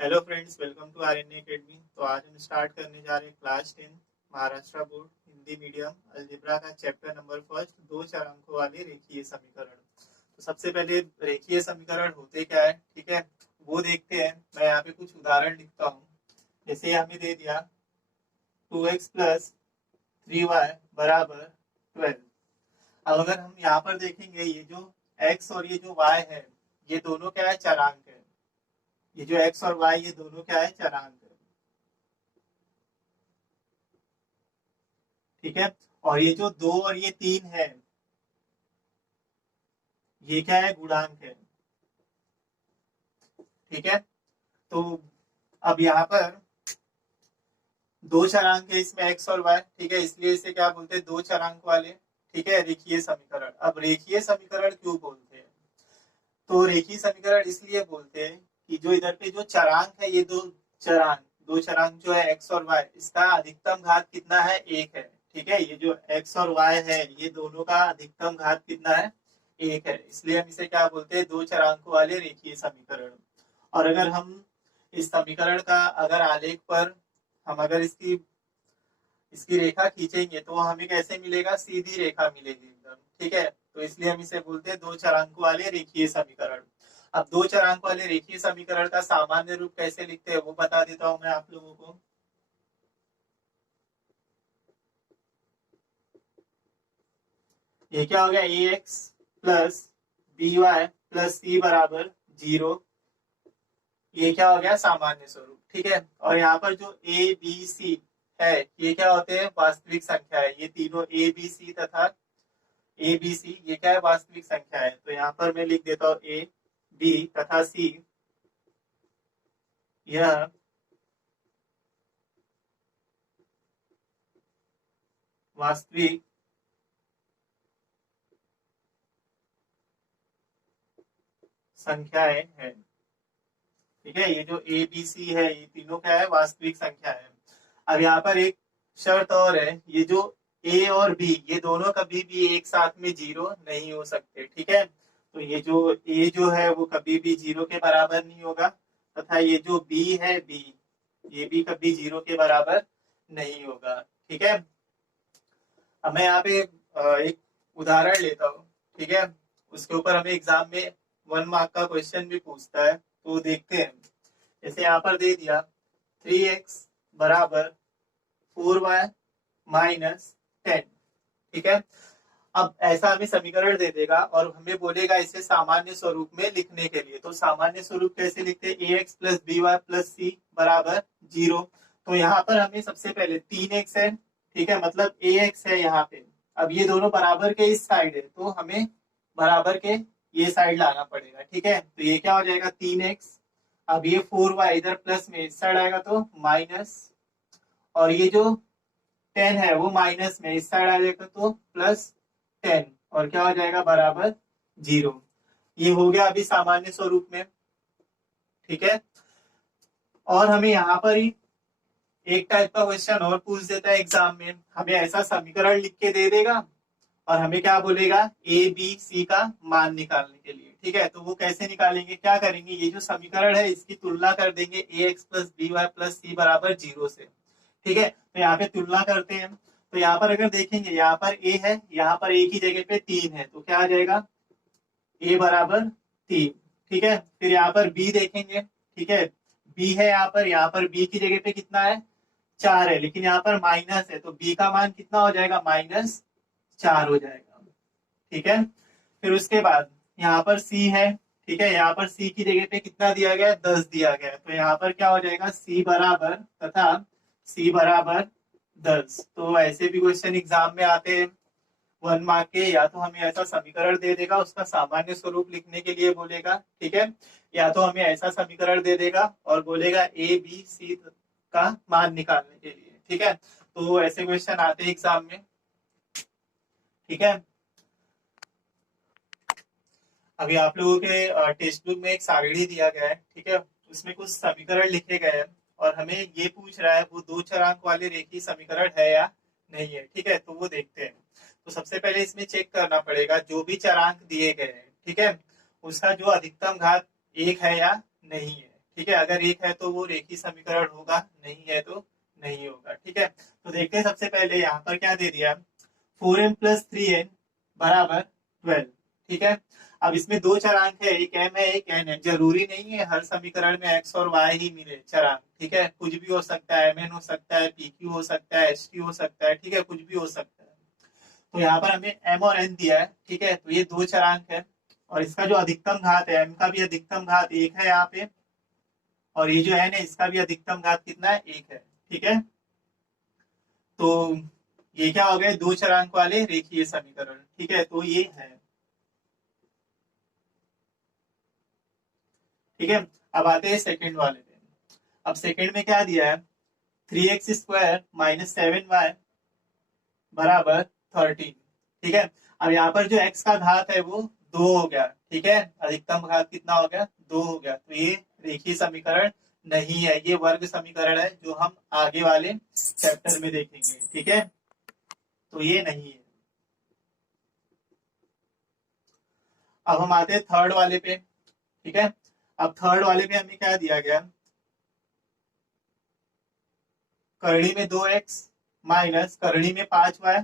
Hello friends, welcome to RNA academy. तो आज हम स्टार्ट करने जा रहे हैं class 10 Maharashtra board Hindi medium algebra का चैप्टर नंबर फर्स्ट, दो चार अंकों वाले रेखीय समीकरण। तो सबसे पहले रेखीय समीकरण होते क्या है, ठीक है, वो देखते हैं। मैं यहाँ पे कुछ उदाहरण लिखता हूँ। जैसे हमें दे दिया 2x प्लस 3y बराबर 12। अब अगर हम यहाँ पर देखेंगे, ये जो x और ये जो y है, ये दोनों क्या है, चरांक है। ये जो x और y, ये दोनों क्या है, चरांक है। ठीक है। और ये जो 2 और ये 3 है, ये क्या है, गुणांक है। ठीक है। तो अब यहाँ पर दो चरांक है इसमें, एक्स और वाई, ठीक है, इसलिए इसे क्या बोलते हैं, दो चरांक वाले, ठीक है, रेखीय समीकरण। अब रेखीय समीकरण क्यों बोलते हैं, तो रेखीय समीकरण इसलिए बोलते हैं कि जो इधर पे जो चरांक है, ये दो चरांक जो है एक्स और वाई, इसका अधिकतम घात कितना है, एक है। ठीक है, ये जो एक्स और वाई है, ये दोनों का अधिकतम घात कितना है, एक है। इसलिए हम इसे क्या बोलते हैं, दो चरांकों वाले रेखीय समीकरण। और अगर हम इस समीकरण का अगर आलेख पर हम अगर इसकी इसकी रेखा खींचेंगे तो हमें कैसे मिलेगा, सीधी रेखा मिलेगी एकदम। ठीक है, तो इसलिए हम इसे बोलते हैं दो चरांकों वाले रेखीय समीकरण। अब दो चरांक वाले रेखीय समीकरण का सामान्य रूप कैसे लिखते हैं वो बता देता हूं मैं आप लोगों को। ये क्या हो गया, a x plus b y plus c बराबर 0। ये क्या हो गया, सामान्य स्वरूप। ठीक है। और यहाँ पर जो ए बी सी है, ये क्या होते हैं, वास्तविक संख्या है। ये तीनों ए बी सी तथा ए बी सी, ये क्या है, वास्तविक संख्या है। तो यहाँ पर मैं लिख देता हूँ ए बी तथा सी, यह वास्तविक संख्याएं हैं। ठीक है, ये जो ए बी सी है, ये तीनों क्या है, वास्तविक संख्या है। अब यहाँ पर एक शर्त और है, ये जो ए और बी, ये दोनों कभी भी एक साथ में जीरो नहीं हो सकते। ठीक है, तो ये जो ए जो है वो कभी भी जीरो के बराबर नहीं होगा, तथा ये जो बी है, बी, ये भी कभी जीरो के बराबर नहीं होगा। ठीक है। अब मैं यहाँ पे एक उदाहरण लेता हूँ। ठीक है, उसके ऊपर हमें एग्जाम में 1 मार्क का क्वेश्चन भी पूछता है, तो देखते हैं। जैसे यहाँ पर दे दिया 3x बराबर 4y माइनस 10। ठीक है। अब ऐसा हमें समीकरण दे देगा और हमें बोलेगा इसे सामान्य स्वरूप में लिखने के लिए। तो सामान्य स्वरूप कैसे लिखते हैं, a x plus b y plus c बराबर 0। तो यहाँ पर हमें सबसे पहले 3x है, ठीक है, मतलब ए एक्स है यहाँ पे। अब ये दोनों बराबर के इस साइड है, तो हमें बराबर के ये साइड लाना पड़ेगा। ठीक है, तो ये क्या हो जाएगा, 3x। अब ये 4y इधर प्लस में इस साइड आएगा तो माइनस, और ये जो 10 है वो माइनस में इस साइड आ जाएगा तो प्लस 10, और क्या हो जाएगा, बराबर 0। ये हो गया अभी सामान्य स्वरूप में। ठीक है। और हमें यहाँ पर ही एक टाइप का क्वेश्चन और पूछ देता है एग्जाम में, हमें ऐसा समीकरण लिख के दे देगा और हमें क्या बोलेगा, ए बी सी का मान निकालने के लिए। ठीक है, तो वो कैसे निकालेंगे, क्या करेंगे, ये जो समीकरण है इसकी तुलना कर देंगे a x plus b y plus c बराबर 0 से। ठीक है, तो यहाँ पे तुलना करते हैं। तो यहाँ पर अगर देखेंगे, यहाँ पर ए है, यहाँ पर ए की जगह पे 3 है, तो क्या आ जाएगा, ए बराबर 3। ठीक है, फिर यहाँ पर बी देखेंगे। ठीक है, बी है यहाँ पर बी की जगह पे कितना है, 4 है, लेकिन यहाँ पर माइनस है, तो बी का मान कितना हो जाएगा, -4 हो जाएगा। ठीक है, फिर उसके बाद यहाँ पर सी है। ठीक है, यहाँ पर सी की जगह पे कितना दिया गया है, 10 दिया गया है, तो यहाँ पर क्या हो जाएगा, सी बराबर तथा सी बराबर 10। तो ऐसे भी क्वेश्चन एग्जाम में आते हैं 1 मार्क के। या तो हमें ऐसा समीकरण दे देगा, उसका सामान्य स्वरूप लिखने के लिए बोलेगा। ठीक है, या तो हमें ऐसा समीकरण दे देगा और बोलेगा ए बी सी का मान निकालने के लिए। ठीक है, तो ऐसे क्वेश्चन आते हैं एग्जाम में। ठीक है, अभी आप लोगों के टेक्स्ट बुक में एक सारणी दिया गया है। ठीक है, उसमें कुछ समीकरण लिखे गए हैं और हमें ये पूछ रहा है वो दो चरांक वाले रेखीय समीकरण है या नहीं है। ठीक है, तो वो देखते हैं। तो सबसे पहले इसमें चेक करना पड़ेगा जो भी चरांक दिए गए हैं, ठीक है, उसका जो अधिकतम घात एक है या नहीं है। ठीक है, अगर एक है तो वो रेखीय समीकरण होगा, नहीं है तो नहीं होगा। ठीक है, तो देखते हैं सबसे पहले यहाँ पर क्या दे दिया, 4m+3n बराबर 12। ठीक है, अब इसमें दो चरांक है, एक m है एक n है। जरूरी नहीं है हर समीकरण में x और y ही मिले चरांक। ठीक है, कुछ भी हो सकता है, mn हो सकता है, pq हो सकता है, ht हो सकता है। ठीक है, कुछ भी हो सकता है। तो यहाँ पर हमें m और n दिया है। ठीक है, तो ये दो चरांक है और इसका जो अधिकतम घात है, m का भी अधिकतम घात एक है यहाँ पे, और ये जो n है इसका भी अधिकतम घात कितना है, एक है। ठीक है, तो ये क्या हो गए, दो चरांक वाले रेखीय समीकरण। ठीक है, तो ये है। ठीक है, अब आते हैं सेकंड वाले पे। अब सेकंड में क्या दिया है, 3x² - 7y बराबर 13। ठीक है, अब यहाँ पर जो x का घात है वो 2 हो गया। ठीक है, अधिकतम घात कितना हो गया, 2 हो गया। तो ये रेखीय समीकरण नहीं है, ये वर्ग समीकरण है, जो हम आगे वाले चैप्टर में देखेंगे। ठीक है, तो ये नहीं है। अब हम आते हैं थर्ड वाले पे। ठीक है, अब थर्ड वाले पे हमें क्या दिया गया, करड़ी में 2x माइनस करड़ी में 5y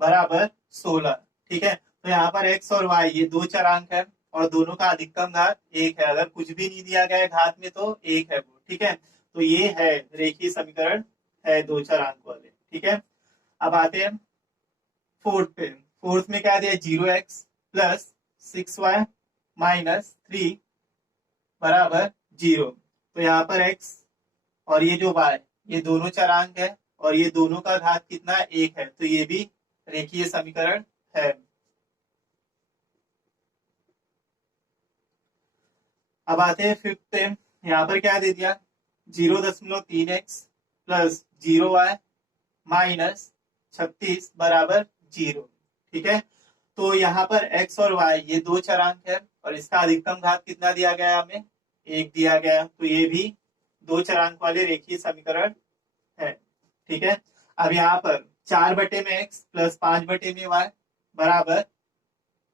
बराबर 16। ठीक है, तो यहाँ पर x और y ये दो चरांक है और दोनों का अधिकतम घात एक है। अगर कुछ भी नहीं दिया गया है घात में तो एक है वो। ठीक है, तो ये है रेखीय समीकरण, है दो चरांक वाले। ठीक है, अब आते हैं फोर्थ पे। फोर्थ में क्या दिया, 0x + 6y - 3 बराबर 0। तो यहाँ पर x और ये जो y ये दोनों चरांक है और ये दोनों का घात कितना है, एक है। तो ये भी रेखीय समीकरण है। अब आते हैं फिफ्थ पे। यहाँ पर क्या दे दिया, 0.3x + 0y - 36 बराबर 0। ठीक है, तो यहाँ पर x और y ये दो चरांक है और इसका अधिकतम घात कितना दिया गया है, हमें एक दिया गया। तो ये भी दो चरांक वाले रेखीय समीकरण है। ठीक है, अब यहाँ पर 4/x + 5/y बराबर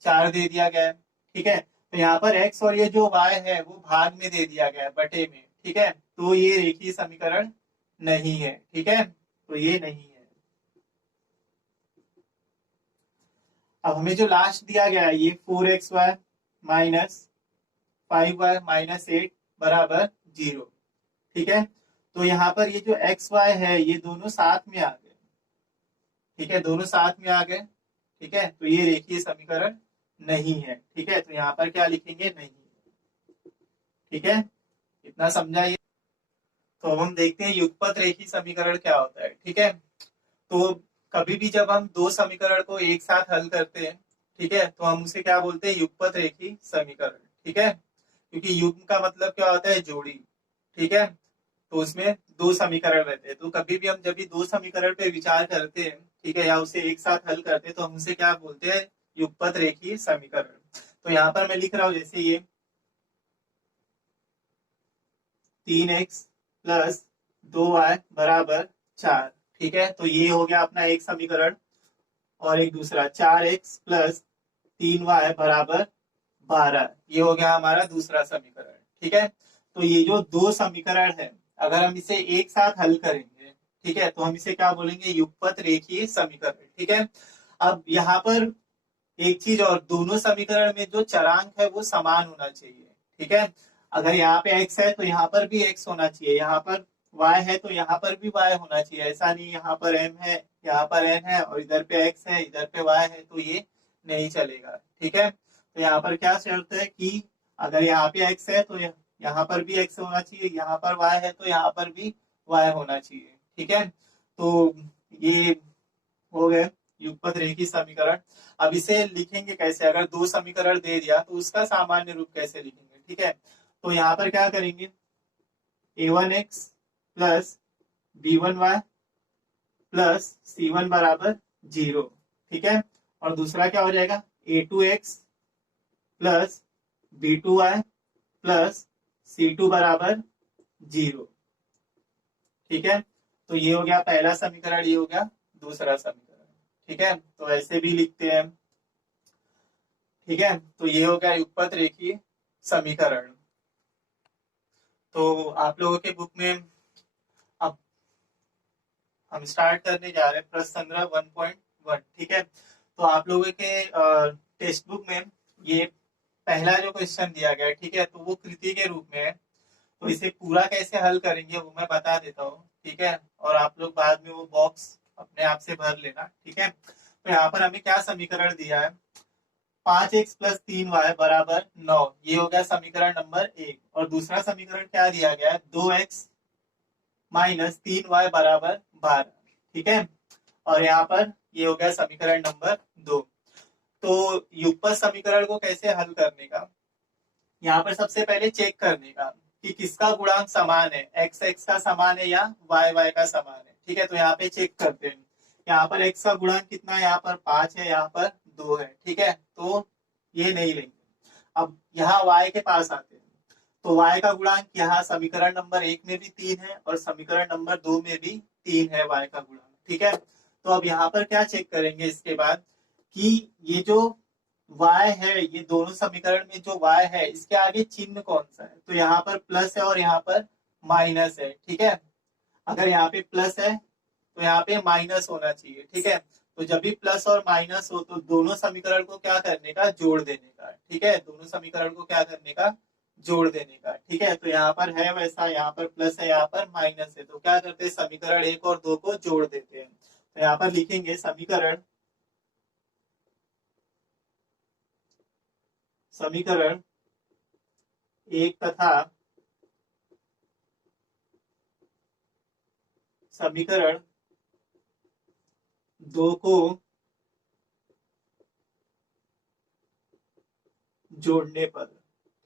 4 दे दिया गया है। ठीक है, तो यहाँ पर x और ये जो y है वो भाग में दे दिया गया है, बटे में। ठीक है, तो ये रेखीय समीकरण नहीं है। ठीक है, तो ये नहीं है। अब हमें जो लास्ट दिया गया है, ये 4xy - 5y - 8 बराबर 0। ठीक है, तो यहाँ पर ये जो एक्स वाई है ये दोनों साथ में आ गए। ठीक है, दोनों साथ में आ गए। ठीक है, तो ये रेखीय समीकरण नहीं है। ठीक है, तो यहाँ पर क्या लिखेंगे, नहीं। ठीक है, इतना समझाइए। तो अब हम देखते हैं युगपत रेखीय समीकरण क्या होता है। ठीक है, तो कभी भी जब हम दो समीकरण को एक साथ हल करते हैं, ठीक है, तो हम उसे क्या बोलते हैं, युगपत रेखीय समीकरण। ठीक है, क्योंकि युग्म का मतलब क्या होता है, जोड़ी। ठीक है, तो उसमें दो समीकरण रहते हैं। तो कभी भी हम जब भी दो समीकरण पे विचार करते हैं, ठीक है, या उसे एक साथ हल करते हैं, तो हम उसे क्या बोलते हैं, युगपत रेखीय समीकरण। तो यहाँ पर मैं लिख रहा हूँ, जैसे ये 3x + 2y बराबर 4। ठीक है, तो ये हो गया अपना एक समीकरण। और एक दूसरा 4x + 3y बराबर 12, ये हो गया हमारा दूसरा समीकरण। ठीक है, तो ये जो दो समीकरण है, अगर हम इसे एक साथ हल करेंगे, ठीक है, तो हम इसे क्या बोलेंगे, युगपत रेखीय समीकरण। ठीक है, अब यहाँ पर एक चीज और, दोनों समीकरण में जो चरांक है वो समान होना चाहिए। ठीक है, अगर यहाँ पे x है तो यहाँ पर भी x होना चाहिए, यहाँ पर y है तो यहाँ पर भी y होना चाहिए। ऐसा नहीं यहाँ पर m है, यहाँ पर n है और इधर पे x है, इधर पे y है, तो ये नहीं चलेगा। ठीक है, तो यहाँ पर क्या शर्त है कि अगर यहाँ पे x है तो यहाँ पर भी x होना चाहिए, यहाँ पर y है तो यहाँ पर भी y होना चाहिए। ठीक है, तो ये हो गए युगपत रेखीय समीकरण। अब इसे लिखेंगे कैसे, अगर दो समीकरण दे दिया तो उसका सामान्य रूप कैसे लिखेंगे। ठीक है, तो यहाँ पर क्या करेंगे, a1x + b1y + c1 बराबर 0। ठीक है, और दूसरा क्या हो जाएगा, a2x + b2y + c2 बराबर 0। ठीक है, तो ये हो गया पहला समीकरण, ये हो गया दूसरा समीकरण। ठीक है, तो ऐसे भी लिखते हैं। ठीक है, तो ये हो गया युगपत रेखीय समीकरण। तो आप लोगों के बुक में अब हम स्टार्ट करने जा रहे हैं प्रश्न संग्रह 1.1। ठीक है, तो आप लोगों के टेक्स्ट बुक में ये पहला जो क्वेश्चन दिया गया है, ठीक है, तो वो कृति के रूप में है। तो इसे पूरा कैसे हल करेंगे वो मैं बता देता हूँ। ठीक है, और आप लोग बाद में वो बॉक्स अपने आप से भर लेना। ठीक है, तो यहाँ पर हमें क्या समीकरण दिया है, 5x+3y बराबर 9, ये हो गया समीकरण नंबर 1। और दूसरा समीकरण क्या दिया गया है, 2x-3y बराबर 12। ठीक है, और यहाँ पर ये हो गया समीकरण नंबर 2। तो युगपत समीकरण को कैसे हल करने का, यहाँ पर सबसे पहले चेक करने का कि किसका गुणांक समान है, एक्स एक्स का समान है या वाई वाई का समान है। ठीक है, तो यहाँ पे चेक करते हैं। यहाँ पर एक्स का गुणांक कितना है, यहाँ पर 5 है, यहाँ पर 2 है। ठीक है, तो ये नहीं लेंगे। अब यहाँ y के पास आते हैं, तो y का गुणांक यहाँ समीकरण नंबर 1 में भी 3 है और समीकरण नंबर 2 में भी 3 है y का गुणांक। ठीक है, तो अब यहाँ पर क्या चेक करेंगे इसके बाद कि ये जो y है, ये दोनों समीकरण में जो y है इसके आगे चिन्ह कौन सा है, तो यहाँ पर प्लस है और यहाँ पर माइनस है। ठीक है, अगर यहाँ पे प्लस है तो यहाँ पे माइनस होना चाहिए। ठीक है, तो जब भी प्लस और माइनस हो तो दोनों समीकरण को क्या करने का, जोड़ देने का। ठीक है, दोनों समीकरण को क्या करने का, जोड़ देने का। ठीक है, तो यहाँ पर है वैसा, यहाँ पर प्लस है, यहाँ पर माइनस है, तो क्या करते हैं, समीकरण 1 और 2 को जोड़ देते हैं। तो यहाँ पर लिखेंगे समीकरण समीकरण 1 तथा समीकरण 2 को जोड़ने पर।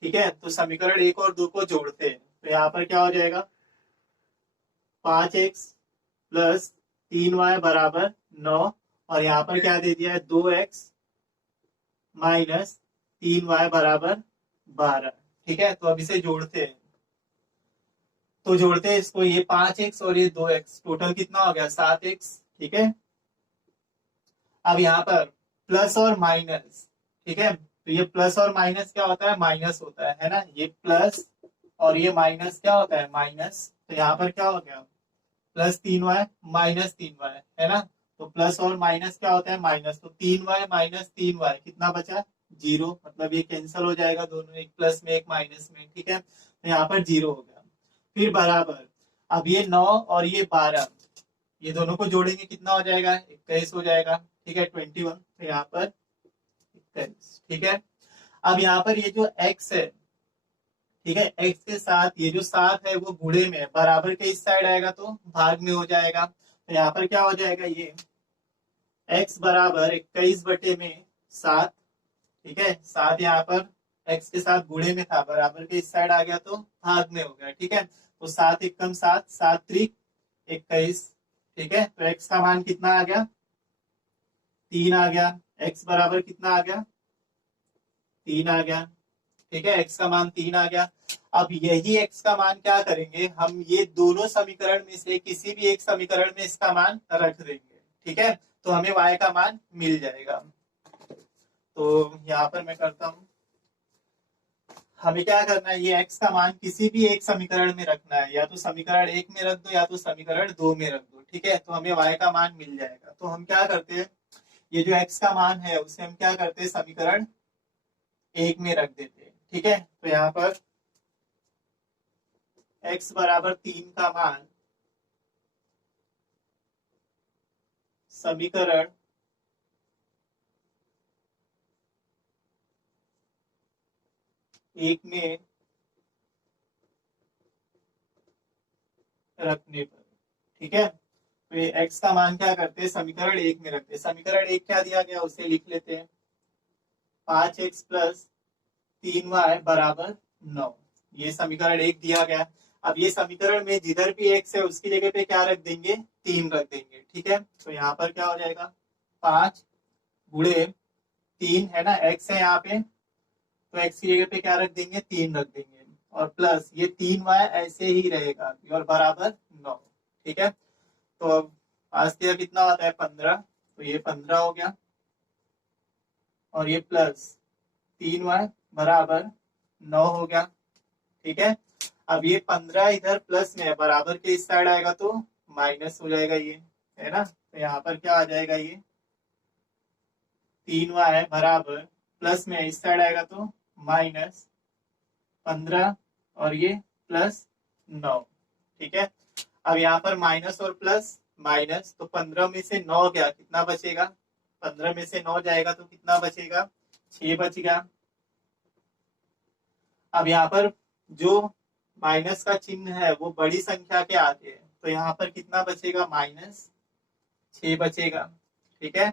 ठीक है, तो समीकरण 1 और 2 को जोड़ते हैं, तो यहाँ पर क्या हो जाएगा, 5x+3y बराबर 9, और यहाँ पर क्या दे दिया है, 2x-3y बराबर 12। ठीक है, तो अब इसे जोड़ते हैं, तो जोड़ते हैं इसको, ये 5x और ये 2x, टोटल कितना हो गया, 7x। ठीक है, अब यहाँ पर प्लस और माइनस। ठीक है, तो ये प्लस और माइनस क्या होता है, माइनस होता है ना, ये प्लस और ये माइनस क्या होता है, माइनस। तो यहाँ पर क्या हो गया, +3y -3y है ना, तो प्लस और माइनस क्या होता है, माइनस। तो 3y -3y कितना बचा, 0, मतलब ये कैंसिल हो जाएगा दोनों, एक प्लस में एक माइनस में। ठीक है, तो यहाँ पर 0 हो गया। फिर बराबर, अब ये 9 और ये 12, ये दोनों को जोड़ेंगे कितना हो जाएगा, 21 हो जाएगा। ठीक है, 21, तो यहाँ पर 21। ठीक है, अब यहाँ पर ये जो x है, ठीक है, x के साथ ये जो 7 है वो गुणे में है, बराबर के इस साइड आएगा तो भाग में हो जाएगा। तो यहाँ पर क्या हो जाएगा, ये x बराबर 21/7। ठीक है, 7 यहाँ पर x के साथ गुणे में था, बराबर के इस साइड आ गया तो भाग में हो गया। ठीक है, तो 7 एकम 7, 7 त्रिक 21। ठीक है, तो x का मान कितना आ गया, 3 आ गया। x बराबर कितना आ गया, 3 आ गया। ठीक है, x का मान 3 आ गया। अब यही x का मान क्या करेंगे, हम ये दोनों समीकरण में से किसी भी एक समीकरण में इसका मान रख देंगे। ठीक है, तो हमें y का मान मिल जाएगा। तो यहाँ पर मैं करता हूँ, हमें क्या करना है, ये x का मान किसी भी एक समीकरण में रखना है, या तो समीकरण 1 में रख दो या तो समीकरण 2 में रख दो। ठीक है, तो हमें y का मान मिल जाएगा। तो हम क्या करते हैं, ये जो x का मान है उसे हम क्या करते हैं, समीकरण 1 में रख देते हैं। ठीक है, तो यहाँ पर x बराबर 3 का मान समीकरण 1 में रखने पर। ठीक है, तो ये x का मान क्या करते हैं, समीकरण 1 में रखते हैं। समीकरण 1 क्या दिया गया उसे लिख लेते हैं, 5x+3y बराबर 9, ये समीकरण 1 दिया गया। अब ये समीकरण में जिधर भी x है उसकी जगह पे क्या रख देंगे, 3 रख देंगे। ठीक है, तो यहाँ पर क्या हो जाएगा, 5 गुणे 3 है ना, x है यहाँ पे, तो x की जगह पे क्या रख देंगे, 3 रख देंगे, और प्लस ये 3y ऐसे ही रहेगा और बराबर 9। ठीक है, तो अब आज का कितना होता है, 15, तो ये 15 हो गया, और ये प्लस 3y बराबर 9 हो गया। ठीक है, अब ये 15 इधर प्लस में है, बराबर के इस साइड आएगा तो माइनस हो जाएगा ये, है ना। तो यहाँ पर क्या आ जाएगा, ये 3y बराबर प्लस में इस साइड आएगा तो माइनस 15 और ये प्लस 9। ठीक है, अब यहाँ पर माइनस और प्लस माइनस, तो 15 में से 9 गया, कितना बचेगा, 15 में से 9 जाएगा तो कितना बचेगा, 6 बचेगा। अब यहाँ पर जो माइनस का चिन्ह है वो बड़ी संख्या के आगे है, तो यहाँ पर कितना बचेगा, -6 बचेगा। ठीक है,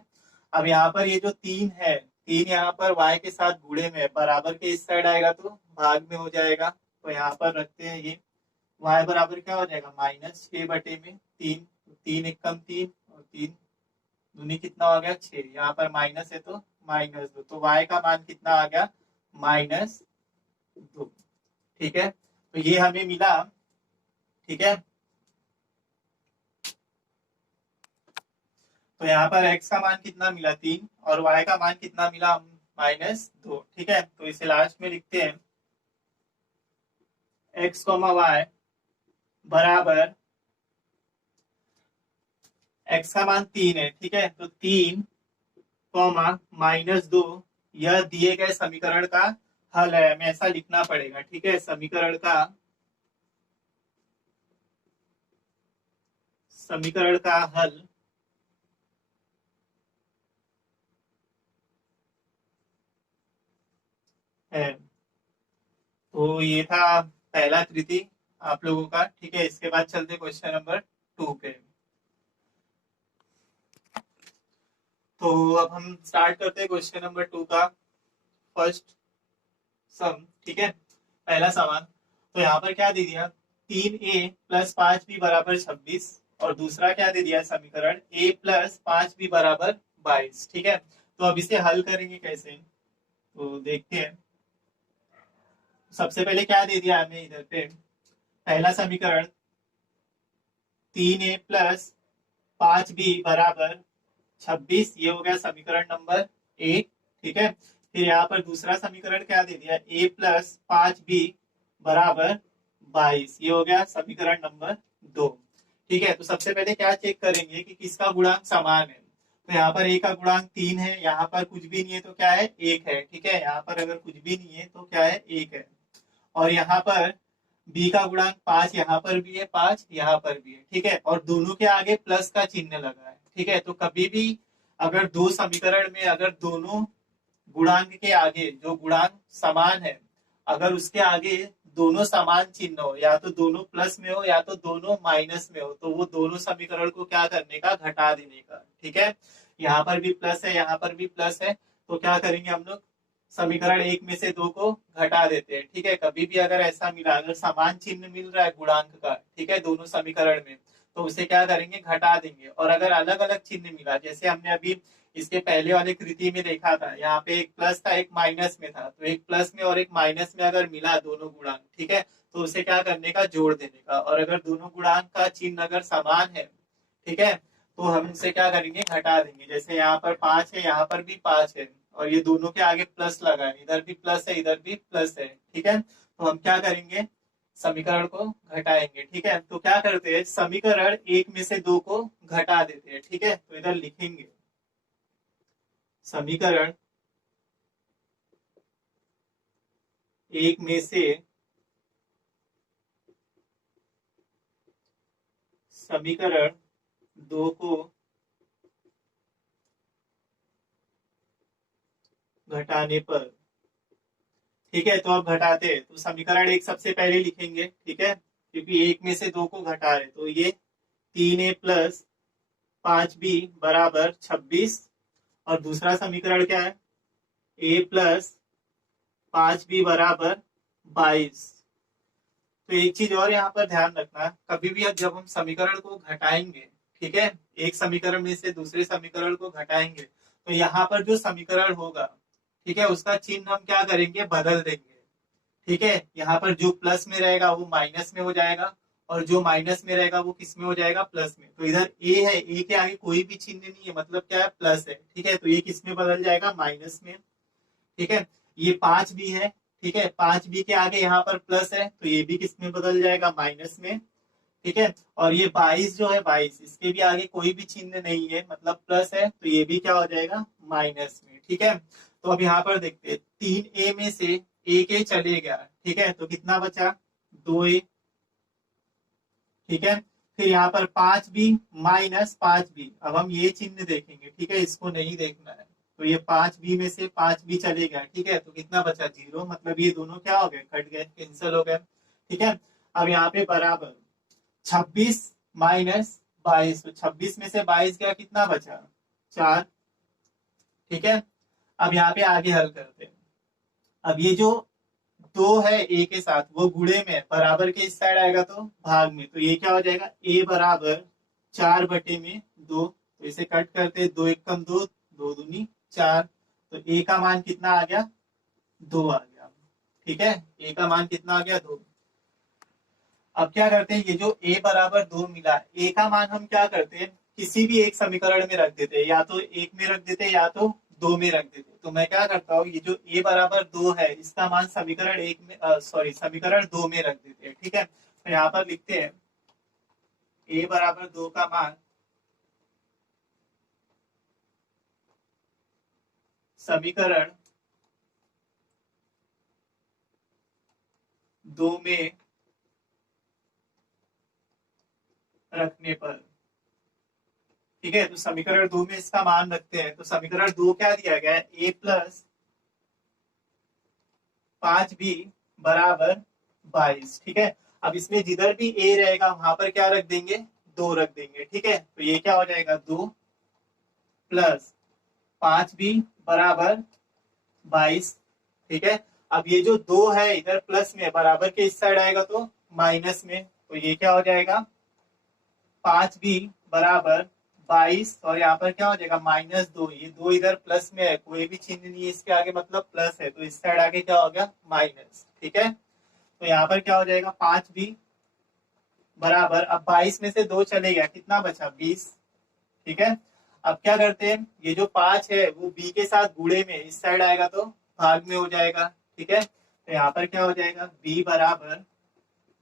अब यहाँ पर ये जो 3 है, 3 यहाँ पर y के साथ गुणे में बराबर के इस साइड आएगा तो भाग में हो जाएगा, तो यहाँ पर रखते हैं ये y बराबर क्या हो जाएगा, -6/3। 3 एक कम 3 और 3 दूनी कितना हो गया, 6। यहाँ पर माइनस है तो -2, तो y का मान कितना आ गया, -2। ठीक है, तो ये हमें मिला। ठीक है, तो यहाँ पर x का मान कितना मिला, 3, और y का मान कितना मिला, -2। ठीक है, तो इसे लास्ट में लिखते हैं, x, y बराबर, x का मान 3 है। ठीक है, तो 3, -2 यह दिए गए समीकरण का हल है, हमें ऐसा लिखना पड़ेगा। ठीक है, समीकरण का हल है। तो ये था पहला कृति आप लोगों का। ठीक है, इसके बाद चलते क्वेश्चन नंबर 2 पे। तो अब हम स्टार्ट करते हैं क्वेश्चन नंबर 2 का फर्स्ट सम। ठीक है, पहला सवाल। तो यहाँ पर क्या दे दिया, 3a + 5b बराबर 26, और दूसरा क्या दे दिया समीकरण, a + 5b बराबर 22। ठीक है, तो अब इसे हल करेंगे कैसे, तो देखते हैं। सबसे पहले क्या दे दिया हमें इधर पे, पहला समीकरण 3a + 5b बराबर 26, ये हो गया समीकरण नंबर 1। ठीक है, फिर यहाँ पर दूसरा समीकरण क्या दे दिया, a + 5b बराबर 22, ये हो गया समीकरण नंबर 2। ठीक है, तो सबसे पहले क्या चेक करेंगे कि किसका गुणांक समान है। तो यहाँ पर a का गुणांक 3 है, यहाँ पर कुछ भी नहीं है तो क्या है, 1 है। ठीक है, यहाँ पर अगर कुछ भी नहीं है तो क्या है, 1 है। और यहाँ पर b का गुणांक 5, यहाँ पर भी है 5, यहाँ पर भी है। ठीक है, और दोनों के आगे प्लस का चिन्ह लगा है। ठीक है, तो कभी भी अगर दो समीकरण में अगर दोनों गुणांक के आगे जो गुणांक समान है, अगर उसके आगे दोनों समान चिन्ह हो, या तो दोनों प्लस में हो या तो दोनों माइनस में हो, तो वो दोनों समीकरण को क्या करने का, घटा देने का। ठीक है, यहाँ पर भी प्लस है, यहाँ पर भी प्लस है, तो क्या करेंगे हम लोग, समीकरण 1 में से 2 को घटा देते हैं। ठीक है, कभी भी अगर ऐसा मिला, अगर समान चिन्ह मिल रहा है गुणांक का, ठीक है, दोनों समीकरण में, तो उसे क्या करेंगे, घटा देंगे। और अगर अलग अलग चिन्ह मिला, जैसे हमने अभी इसके पहले वाले कृति में देखा था, यहाँ पे एक प्लस था एक माइनस में था, तो एक प्लस में और एक माइनस में अगर मिला दोनों गुणांक, ठीक है, तो उसे क्या करने का, जोड़ देने का। और अगर दोनों गुणांक का चिन्ह अगर समान है, ठीक है, तो हम उसे क्या करेंगे, घटा देंगे। जैसे यहाँ पर 5 है, यहाँ पर भी 5 है, और ये दोनों के आगे प्लस लगा है, इधर भी प्लस है इधर भी प्लस है। ठीक है, तो हम क्या करेंगे, समीकरण को घटाएंगे। ठीक है, तो क्या करते हैं, समीकरण 1 में से 2 को घटा देते हैं। ठीक है, तो इधर लिखेंगे समीकरण 1 में से समीकरण 2 को घटाने पर। ठीक है, तो अब घटाते हैं, तो समीकरण 1 सबसे पहले लिखेंगे। ठीक है, क्योंकि 1 में से 2 को घटा रहे, तो ये 3a + 5b बराबर 26, और दूसरा समीकरण क्या है, a + 5b बराबर 22। तो एक चीज और यहाँ पर ध्यान रखना, कभी भी जब हम समीकरण को घटाएंगे, ठीक है, एक समीकरण में से दूसरे समीकरण को घटाएंगे, तो यहाँ पर जो समीकरण होगा, ठीक है, उसका चिन्ह हम क्या करेंगे, बदल देंगे। ठीक है, यहाँ पर जो प्लस में रहेगा वो माइनस में हो जाएगा, और जो माइनस में रहेगा वो किस में हो जाएगा, प्लस में। तो इधर ए है, ए के आगे कोई भी चिन्ह नहीं है, मतलब क्या है, प्लस है। ठीक है, तो ये किस में बदल जाएगा, माइनस में। ठीक है, ये 5 भी है, ठीक है, 5b के आगे यहाँ पर प्लस है तो ये भी किस में बदल जाएगा, माइनस में। ठीक है, और ये 22 जो है 22, इसके भी आगे कोई भी चिन्ह नहीं है, मतलब प्लस है, तो ये भी क्या हो जाएगा, माइनस में। ठीक है, तो अब यहाँ पर देखते हैं, 3a में से एक ए चले गया। ठीक है, तो कितना बचा, 2a। ठीक है, फिर यहाँ पर 5b माइनस 5b, अब हम ये चिन्ह देखेंगे। ठीक है, इसको नहीं देखना है, तो ये 5b में से 5b चले गया। ठीक है, तो कितना बचा, 0, मतलब ये दोनों क्या हो गए, कट गए, कैंसिल हो गए। ठीक है, अब यहाँ पे बराबर 26 माइनस 22, तो 26 में से 22 गया, कितना बचा, 4। ठीक है, अब यहाँ पे आगे हल करते हैं। अब ये जो 2 है ए के साथ, वो गुणे में बराबर के इस साइड आएगा तो भाग में, तो ये क्या हो जाएगा, ए बराबर 4/2। तो इसे कट करते, 2 एकम 2, 2 दूनी 4, तो ए का मान कितना आ गया, 2 आ गया। ठीक है, ए का मान कितना आ गया, 2। अब क्या करते हैं, ये जो a बराबर 2 मिला, a का मान हम क्या करते हैं, किसी भी एक समीकरण में रख देते हैं, या तो 1 में रख देते हैं या तो 2 में रख देते हैं। तो मैं क्या करता हूँ, ये जो a बराबर 2 है, इसका मान समीकरण 1 में, सॉरी, समीकरण 2 में रख देते हैं। ठीक है, तो यहाँ पर लिखते हैं a बराबर 2 का मान समीकरण 2 में रखने पर। ठीक है, तो समीकरण 2 में इसका मान रखते हैं, तो समीकरण 2 क्या दिया गया है, a प्लस 5b बराबर 22। ठीक है, अब इसमें जिधर भी a रहेगा वहां पर क्या रख देंगे, 2 रख देंगे। ठीक है, तो ये क्या हो जाएगा, 2 प्लस 5b बराबर 22। ठीक है, अब ये जो 2 है इधर प्लस में, बराबर के इस साइड आएगा तो माइनस में, तो ये क्या हो जाएगा, 5b बराबर 22, और यहाँ पर क्या हो जाएगा, -2। ये 2 इधर प्लस में है, कोई भी चिन्ह नहीं है इसके आगे, मतलब प्लस है, तो इस साइड आगे क्या हो गया, माइनस। ठीक है, तो यहाँ पर क्या हो जाएगा, 5b बराबर, अब 22 में से 2 चले गया, कितना बचा, 20। ठीक है, अब क्या करते हैं, ये जो 5 है वो b के साथ गुणे में इस साइड आएगा तो भाग में हो जाएगा। ठीक है, तो यहाँ पर क्या हो जाएगा, b बराबर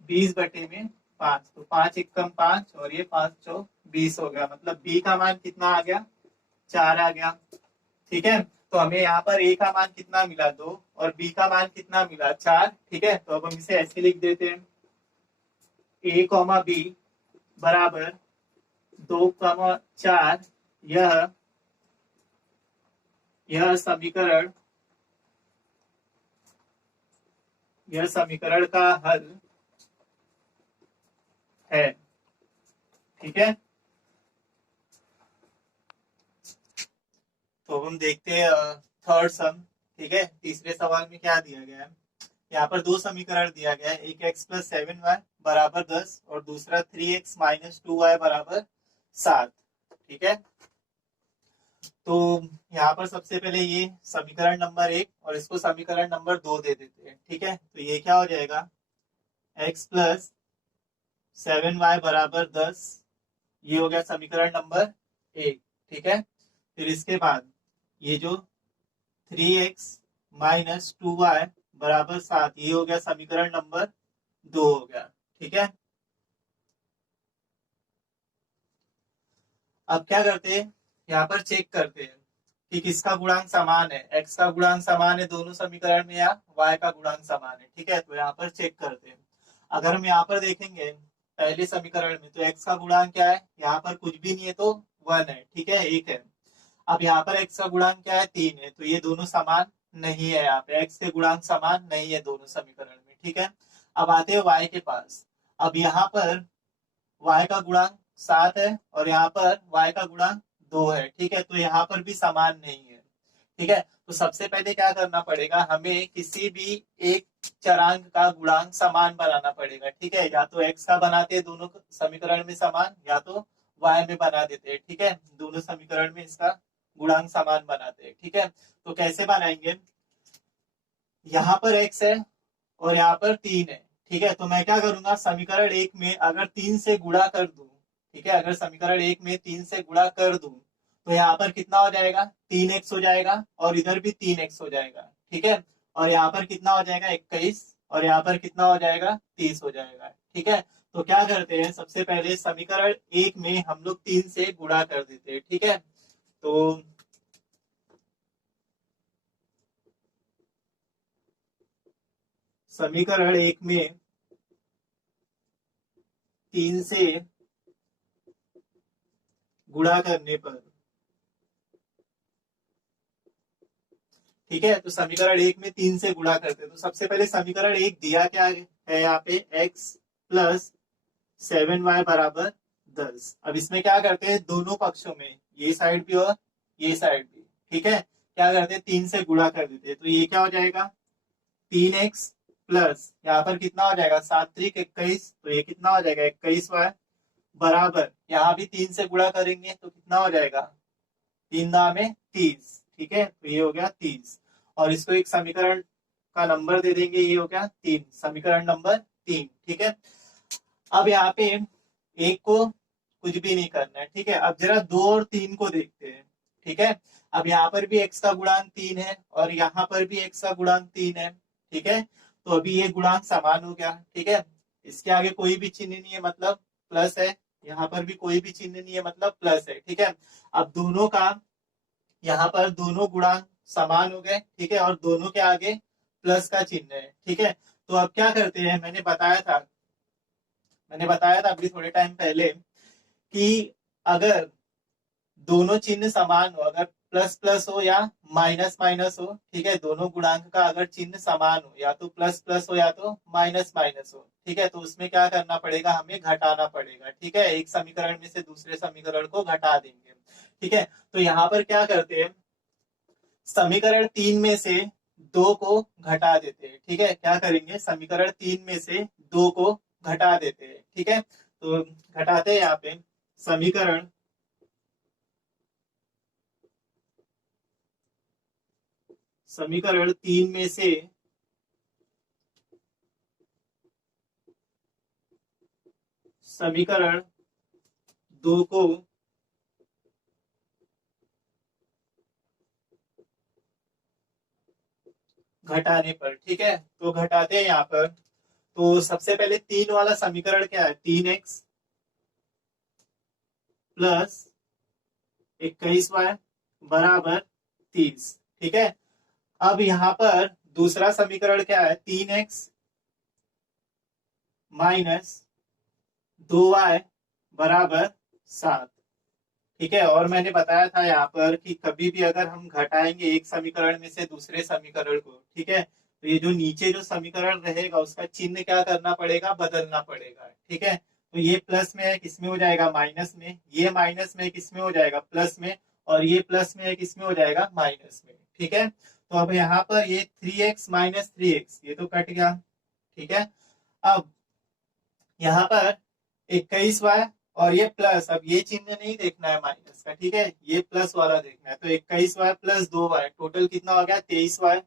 20/5, तो 5 एकम 5, और ये 5 चौ 20 हो गया, मतलब b का मान कितना आ गया, 4 आ गया। ठीक है, तो हमें यहाँ पर a का मान कितना मिला, 2, और b का मान कितना मिला, 4। ठीक है, तो अब हम इसे ऐसे लिख देते हैं, a, b बराबर 2, 4, यह समीकरण का हल है। ठीक है, तो हम देखते हैं थर्ड सम। ठीक है, तीसरे सवाल में क्या दिया गया है, यहाँ पर 2 समीकरण दिया गया है, एक x प्लस 7y बराबर 10, और दूसरा 3x माइनस 2y बराबर 7। ठीक है, तो यहाँ पर सबसे पहले ये समीकरण नंबर 1 और इसको समीकरण नंबर 2 दे देते हैं। ठीक है, तो ये क्या हो जाएगा, x प्लस 7y बराबर 10, ये हो गया समीकरण नंबर 1। ठीक है, फिर इसके बाद ये जो 3x माइनस 2y बराबर 7, ये हो गया समीकरण नंबर 2 हो गया। ठीक है, अब क्या करते हैं, यहाँ पर चेक करते हैं कि किसका गुणांक समान है, x का गुणांक समान है दोनों समीकरण में, या y का गुणांक समान है। ठीक है, तो यहाँ पर चेक करते हैं। अगर हम यहाँ पर देखेंगे पहले समीकरण में, तो x का गुणांक क्या है, यहाँ पर कुछ भी नहीं है तो 1 है। ठीक है, 1 है। अब यहाँ पर x का गुणांक क्या है, 3 है, तो ये दोनों समान नहीं है, यहाँ पे x के गुणांक समान नहीं है दोनों समीकरण में। ठीक है, अब आते हैं y के पास। अब यहाँ पर y का गुणांक 7 है, और यहाँ पर y का गुणांक 2 है। ठीक है, तो यहाँ पर भी समान नहीं है। ठीक है, तो सबसे पहले क्या करना पड़ेगा, हमें किसी भी एक चरांक का गुणांक समान बनाना पड़ेगा। ठीक है, या तो x का बनाते हैं दोनों समीकरण में समान, या तो y में बना देते हैं। ठीक है, दोनों समीकरण में इसका गुणांक समान बनाते हैं। ठीक है, तो कैसे बनाएंगे, यहाँ पर x है और यहाँ पर 3 है। ठीक है, तो मैं क्या करूंगा, समीकरण 1 में अगर 3 से गुणा कर दूं, ठीक है, अगर समीकरण 1 में 3 से गुणा कर दूं, तो यहाँ पर कितना हो जाएगा, 3x हो जाएगा, और इधर भी 3x हो जाएगा। ठीक है, और यहाँ पर कितना हो जाएगा 21, और यहाँ पर कितना हो जाएगा 30 हो जाएगा। ठीक है, तो क्या करते हैं, सबसे पहले समीकरण एक में हम लोग 3 से गुणा कर देते हैं। ठीक है, तो समीकरण एक में 3 से गुणा करने पर, ठीक है, तो समीकरण एक में 3 से गुणा करते हैं। तो सबसे पहले समीकरण एक दिया क्या है यहाँ पे, x प्लस 7y बराबर 10। अब इसमें क्या करते हैं, दोनों पक्षों में, ये साइड भी और ये साइड भी, ठीक है, क्या करते हैं 3 से गुणा कर देते हैं। तो ये क्या हो जाएगा 3x प्लस यहाँ पर कितना हो जाएगा 7 त्रिक 21, तो ये कितना हो जाएगा 21y बराबर, यहाँ भी 3 से गुणा करेंगे तो कितना हो जाएगा 3 दाम में 30। ठीक है, तो ये हो गया 30, और इसको एक समीकरण का नंबर दे देंगे, ये हो गया 3, समीकरण नंबर 3। ठीक है, अब यहाँ पे एक को कुछ भी नहीं करना है। ठीक है, अब जरा 2 और 3 को देखते हैं। ठीक है, अब यहाँ पर भी x का गुणांक 3 है और यहाँ पर भी x का गुणांक 3 है। ठीक है, तो अभी ये गुणांक समान हो गया। ठीक है, इसके आगे कोई भी चिन्ह नहीं है मतलब प्लस है, यहाँ पर भी कोई भी चिन्ह नहीं है मतलब प्लस है। ठीक है, अब दोनों का, यहाँ पर दोनों गुणांक समान हो गए। ठीक है, और दोनों के आगे प्लस का चिन्ह है। ठीक है, तो अब क्या करते हैं, मैंने बताया था अभी थोड़े टाइम पहले कि अगर दोनों चिन्ह समान हो, अगर प्लस प्लस हो या माइनस माइनस हो, ठीक है, दोनों गुणांक का अगर चिन्ह समान हो, या तो प्लस प्लस हो या तो माइनस माइनस हो, ठीक है, तो उसमें क्या करना पड़ेगा, हमें घटाना पड़ेगा। ठीक है, एक समीकरण में से दूसरे समीकरण को घटा देंगे। ठीक है, तो यहाँ पर क्या करते हैं, समीकरण 3 में से 2 को घटा देते हैं। ठीक है, क्या करेंगे, समीकरण 3 में से 2 को घटा देते हैं। ठीक है, तो घटाते हैं यहाँ पे, समीकरण समीकरण 3 में से समीकरण 2 को घटाने पर, ठीक है, तो घटाते हैं यहाँ पर। तो सबसे पहले 3 वाला समीकरण क्या है, 3x प्लस 21y बराबर 30। ठीक है, अब यहाँ पर दूसरा समीकरण क्या है, 3x माइनस 2y बराबर 7। ठीक है, और मैंने बताया था यहाँ पर कि कभी भी अगर हम घटाएंगे एक समीकरण में से दूसरे समीकरण को, ठीक है, तो ये जो नीचे जो समीकरण रहेगा उसका चिन्ह क्या करना पड़ेगा, बदलना पड़ेगा। ठीक है, तो ये प्लस में है, किसमें हो जाएगा माइनस में, ये माइनस में है, किसमें हो जाएगा प्लस में, और ये प्लस में है, किसमें हो जाएगा माइनस में। ठीक है, तो अब यहाँ पर ये 3x माइनस 3x ये तो कट गया। ठीक है, अब यहाँ पर 21y और ये प्लस, अब ये चिन्ह नहीं देखना है माइनस का, ठीक है, ये प्लस वाला देखना है। तो 21y प्लस 2y टोटल कितना हो गया 23y।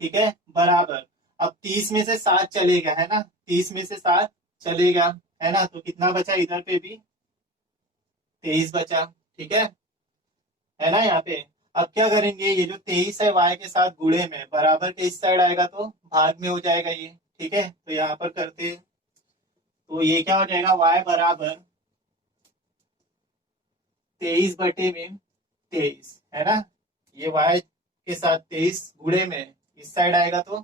ठीक है, बराबर, अब 30 में से 7 चलेगा, है ना, 30 में से 7 चलेगा, है ना, तो कितना बचा इधर पे भी 23 बचा। ठीक है ना यहाँ पे। अब क्या करेंगे, ये जो 23 है y के साथ गुणे में, बराबर के इस साइड आएगा तो भाग में हो जाएगा ये। ठीक है, तो यहाँ पर करते हैं, तो ये क्या हो जाएगा y बराबर 23/23, है ना, ये y के साथ 23 गुणे में इस साइड आएगा तो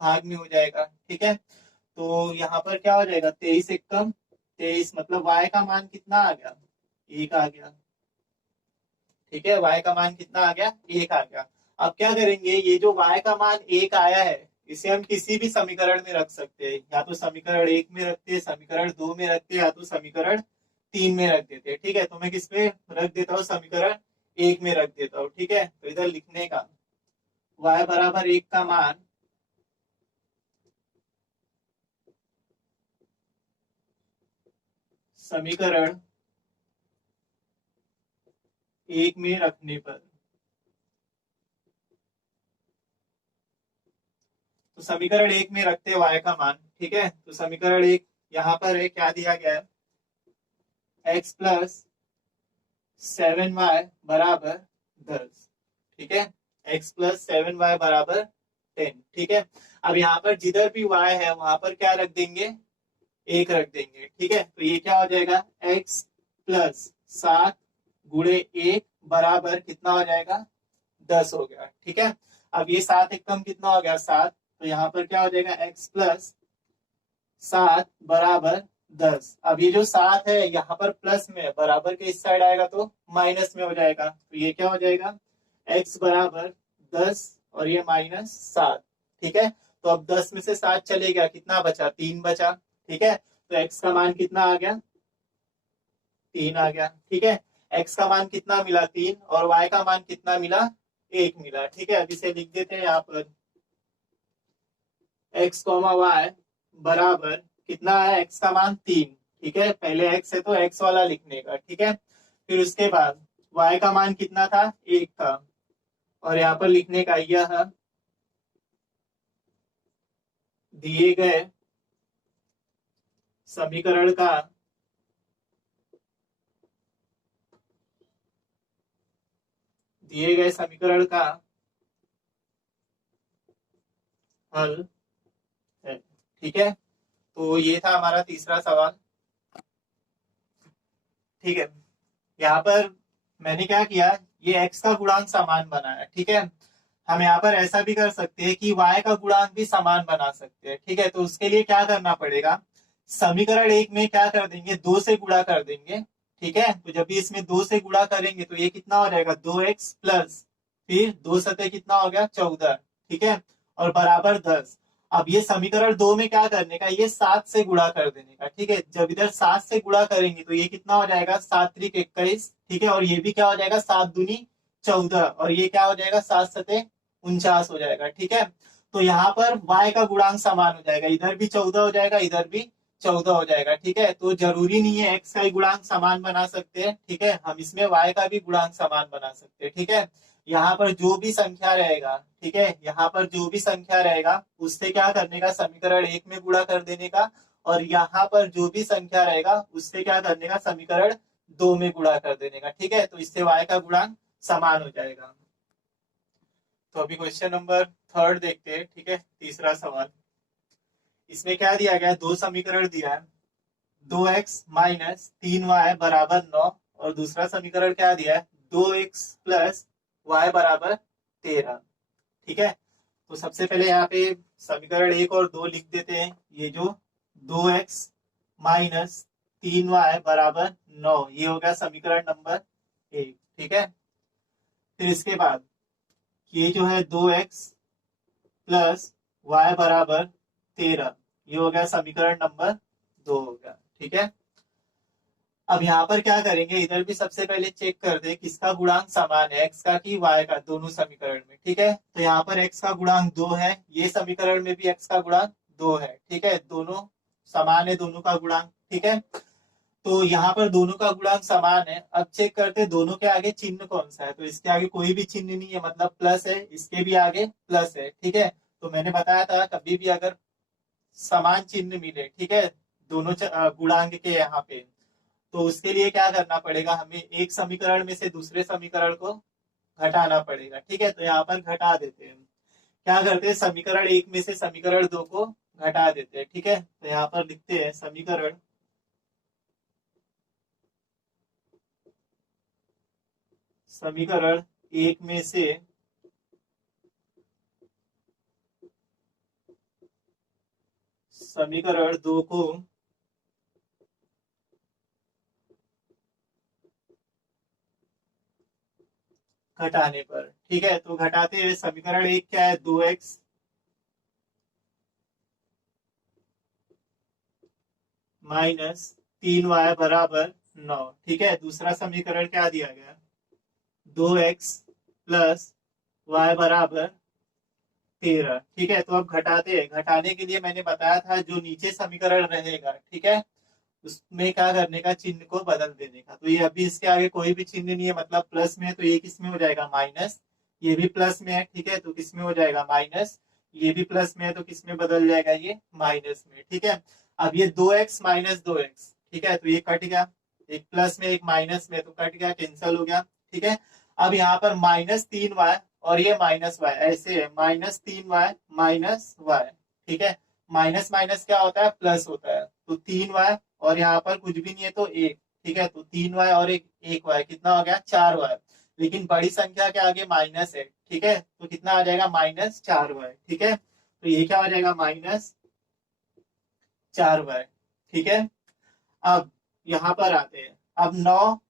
भाग में हो जाएगा। ठीक है, तो यहाँ पर क्या हो जाएगा 23 एकम 23, मतलब y का मान कितना आ गया, 1 आ गया। ठीक है, y का मान कितना आ गया, 1 आ गया। अब क्या करेंगे, ये जो y का मान 1 आया है इसे हम किसी भी समीकरण में रख सकते हैं, या तो समीकरण 1 में रखते हैं, समीकरण 2 में रखते हैं, या तो समीकरण 3 में रख देते हैं। ठीक है, तो मैं किस में रख देता हूँ, समीकरण 1 में रख देता हूँ। ठीक है, तो इधर लिखने का y बराबर 1 का मान समीकरण 1 में रखने पर, तो समीकरण 1 में रखते हैं y का मान। ठीक है, तो समीकरण 1 यहाँ पर है, क्या दिया गया है, x प्लस 7y बराबर 10। ठीक है, x प्लस 7y बराबर 10। ठीक है, अब यहाँ पर जिधर भी y है वहां पर क्या रख देंगे, एक रख देंगे। ठीक है, तो ये क्या हो जाएगा, x प्लस 7 गुणे 1 बराबर कितना हो जाएगा, 10 हो गया। ठीक है, अब ये 7 एक कम कितना हो गया, 7, तो यहाँ पर क्या हो जाएगा, x प्लस 7 बराबर 10। अब ये जो 7 है यहाँ पर प्लस में है, बराबर के इस साइड आएगा तो माइनस में हो जाएगा। तो ये क्या हो जाएगा, x बराबर 10 और ये माइनस 7। ठीक है, तो अब 10 में से 7 चले गया, कितना बचा, 3 बचा। ठीक है, तो x का मान कितना आ गया, 3 आ गया। ठीक है, x का मान कितना मिला, 3, और y का मान कितना मिला, 1 मिला। ठीक है, अब इसे लिख देते हैं यहाँ पर, x y बराबर कितना है, x का मान 3। ठीक है, पहले x है तो x वाला लिखने का। ठीक है, फिर उसके बाद y का मान कितना था, 1 था, और यहाँ पर लिखने का यह दिए गए समीकरण का हल है। ठीक है, तो ये था हमारा तीसरा सवाल। ठीक है, यहाँ पर मैंने क्या किया, ये x का गुणांक समान बनाया। ठीक है, हम यहाँ पर ऐसा भी कर सकते हैं कि y का गुणांक भी समान बना सकते हैं। ठीक है, तो उसके लिए क्या करना पड़ेगा, समीकरण एक में क्या कर देंगे, 2 से गुणा कर देंगे। ठीक है, तो जब भी इसमें 2 से गुणा करेंगे तो ये कितना हो जाएगा, 2x प्लस फिर 2 सतह कितना हो गया, 14। ठीक है, और बराबर 10। अब ये समीकरण 2 में क्या करने का, ये 7 से गुणा कर देने का। ठीक है, जब इधर 7 से गुणा करेंगे तो ये कितना हो जाएगा, 7 त्रिक 21। ठीक है, और ये भी क्या हो जाएगा, 7 दूनी 14, और ये क्या हो जाएगा, 7 सतह 49 हो जाएगा। ठीक है, तो यहाँ पर y का गुणांक समान हो जाएगा, इधर भी 14 हो जाएगा, इधर भी 14 हो जाएगा। ठीक है, तो जरूरी नहीं है x का ही गुणांक समान बना सकते हैं। ठीक है, हम इसमें y का भी गुणांक समान बना सकते हैं। ठीक है, यहाँ पर जो भी संख्या रहेगा, ठीक है, यहाँ पर जो भी संख्या रहेगा उससे क्या करने का, समीकरण एक में गुणा कर देने का, और यहाँ पर जो भी संख्या रहेगा उससे क्या करने का, समीकरण 2 में गुणा कर देने का। ठीक है, तो इससे y का गुणांक समान हो जाएगा। तो अभी क्वेश्चन नंबर 3 देखते हैं। ठीक है, तीसरा सवाल, इसमें क्या दिया गया है, दो समीकरण दिया है, 2x माइनस 3y बराबर 9, और दूसरा समीकरण क्या दिया है, 2x प्लस y बराबर 13। ठीक है, तो सबसे पहले यहाँ पे समीकरण 1 और 2 लिख देते हैं। ये जो 2x माइनस 3y बराबर 9, ये हो गया समीकरण नंबर 1। ठीक है, फिर इसके बाद ये जो है 2x प्लस y बराबर 13, ये हो गया समीकरण नंबर 2 हो गया। ठीक है, अब यहाँ पर क्या करेंगे, इधर भी सबसे पहले चेक कर दे किसका गुणांक समान है, x का कि y का, दोनों समीकरण में। ठीक है, तो यहाँ पर x का गुणांक 2 है, ये समीकरण में भी x का गुणांक 2 है। ठीक है, दोनों समान है, दोनों का गुणांक। ठीक है, तो यहाँ पर दोनों का गुणांक समान है। अब चेक करते दोनों के आगे चिन्ह कौन सा है, तो इसके आगे कोई भी चिन्ह नहीं है, मतलब प्लस है, इसके भी आगे प्लस है। ठीक है, तो मैंने बताया था कभी भी अगर समान चिन्ह मिले, ठीक है, दोनों गुणांक के यहाँ पे, तो उसके लिए क्या करना पड़ेगा, हमें एक समीकरण में से दूसरे समीकरण को घटाना पड़ेगा। ठीक है, तो यहाँ पर घटा देते हैं, क्या करते हैं, समीकरण 1 में से समीकरण 2 को घटा देते हैं। ठीक है, तो यहाँ पर लिखते हैं समीकरण 1 में से समीकरण 2 को घटाने पर। ठीक है, तो घटाते हैं, समीकरण 1 क्या है, 2x माइनस 3y बराबर 9। ठीक है, दूसरा समीकरण क्या दिया गया, 2x प्लस y बराबर 13। ठीक है, तो अब घटाते हैं, घटाने के लिए मैंने बताया था जो नीचे समीकरण रहेगा, ठीक है, उसमें क्या करने का, चिन्ह को बदल देने का। तो ये अभी इसके आगे कोई भी चिन्ह नहीं है, मतलब प्लस में है, तो ये किस में हो जाएगा, माइनस। ये भी प्लस में है, ठीक है, तो किस में हो जाएगा, माइनस। ये भी प्लस में है, तो किस में बदल जाएगा, ये माइनस में। ठीक है, अब ये 2x माइनस 2x, ठीक है, तो ये कट गया, एक प्लस में एक माइनस में, तो कट गया, कैंसिल हो गया। ठीक है, अब यहाँ पर माइनस 3y और ये माइनस वाई, ऐसे है -3y माइनस वाई। ठीक है, माइनस माइनस क्या होता है, प्लस होता है। तो 3y और यहाँ पर कुछ भी नहीं है तो 1। ठीक है, तो 3y और एक वाई कितना हो गया, 4y। लेकिन बड़ी संख्या के आगे माइनस है। ठीक है, तो कितना आ जाएगा, -4y। ठीक है, तो ये क्या हो जाएगा, -4y। ठीक है, अब यहाँ पर आते हैं। अब 9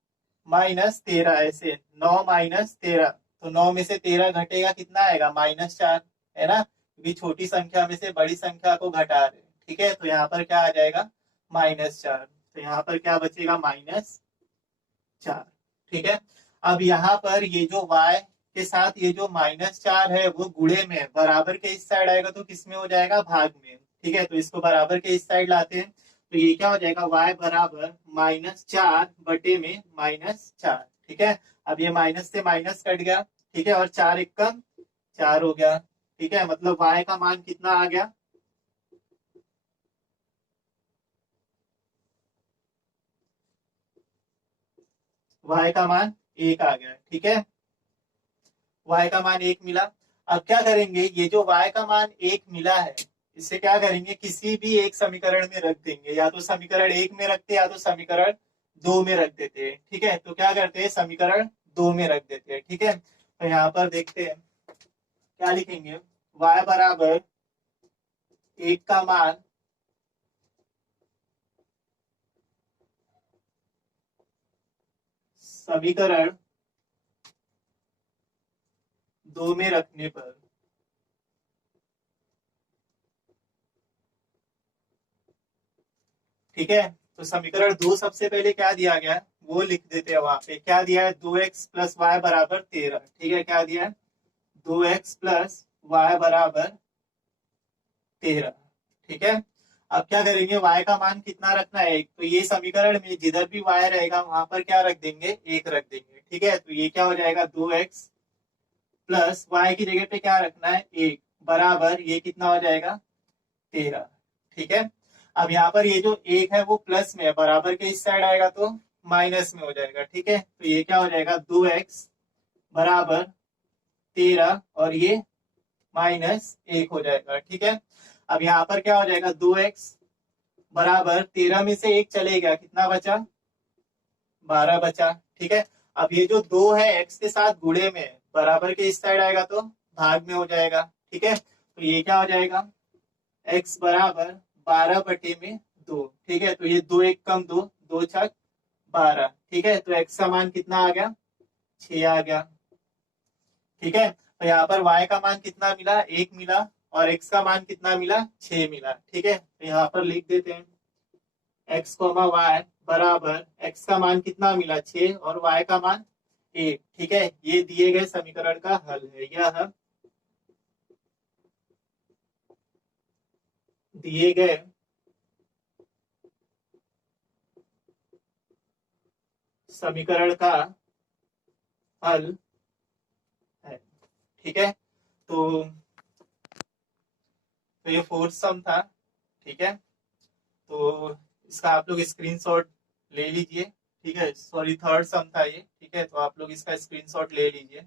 - 13, ऐसे 9 - 13, तो 9 में से 13 घटेगा, कितना आएगा, -4, है ना, क्योंकि छोटी संख्या में से बड़ी संख्या को घटा रहे हैं। ठीक है, तो यहाँ पर क्या आ जाएगा, -4। तो यहाँ पर क्या बचेगा, -4। ठीक है, अब यहाँ पर ये जो y के साथ ये जो -4 है वो गुणे में है, बराबर के इस साइड आएगा तो किस में हो जाएगा, भाग में। ठीक है, तो इसको बराबर के इस साइड लाते हैं, तो ये क्या हो जाएगा, y बराबर -4 बटे में -4। ठीक है, अब ये माइनस से माइनस कट गया। ठीक है, और 4 एक कम 4 हो गया। ठीक है, मतलब y का मान कितना आ गया, y का मान 1 आ गया। ठीक है, y का मान 1 मिला। अब क्या करेंगे, ये जो y का मान 1 मिला है, इसे क्या करेंगे, किसी भी एक समीकरण में रख देंगे। या तो समीकरण 1 में रखते, या तो समीकरण 2 में रख देते हैं। ठीक है, तो क्या करते हैं, समीकरण 2 में रख देते हैं। ठीक है, तो यहाँ पर देखते हैं क्या लिखेंगे, y बराबर 1 का मान समीकरण 2 में रखने पर। ठीक है, तो समीकरण 2 सबसे पहले क्या दिया गया है वो लिख देते हैं। वहां पे क्या दिया है, 2x प्लस वाई बराबर 13। ठीक है, क्या दिया है, 2x प्लस वाई बराबर 13। ठीक है, अब क्या करेंगे, y का मान कितना रखना है, एक। तो ये समीकरण में जिधर भी y रहेगा वहां पर क्या रख देंगे, 1 रख देंगे। ठीक है, तो ये क्या हो जाएगा, 2x प्लस वाई की जगह पे क्या रखना है, 1 बराबर ये कितना हो जाएगा, 13। ठीक है, अब यहाँ पर ये जो 1 है वो प्लस में है, बराबर के इस साइड आएगा तो माइनस में हो जाएगा। ठीक है, तो ये क्या हो जाएगा, 2x बराबर 13 और ये -1 हो जाएगा। ठीक है, अब यहाँ पर क्या हो जाएगा, 2x बराबर 13 में से 1 चले गया, कितना बचा, 12 बचा। ठीक है, अब ये जो 2 है x के साथ गुणे में है, बराबर के इस साइड आएगा तो भाग में हो जाएगा। ठीक है, तो ये क्या हो जाएगा, x बराबर 12/2। ठीक है, तो ये 2 एक कम 2, 2 छक 12। ठीक है, तो x का मान कितना आ गया, 6 आ गया। ठीक है, तो यहाँ पर y का मान कितना मिला, 1 मिला, और x का मान कितना मिला, 6 मिला। ठीक है, तो यहाँ पर लिख देते हैं x, y बराबर x का मान कितना मिला, 6, और y का मान 1। ठीक है, ये दिए गए समीकरण का हल है। यह दिए गए समीकरण का हल है। ठीक है, तो ये फोर्थ सम था। ठीक है, तो इसका आप लोग स्क्रीनशॉट ले लीजिए। ठीक है, सॉरी थर्ड सम था ये। ठीक है, तो आप लोग इसका स्क्रीनशॉट ले लीजिए,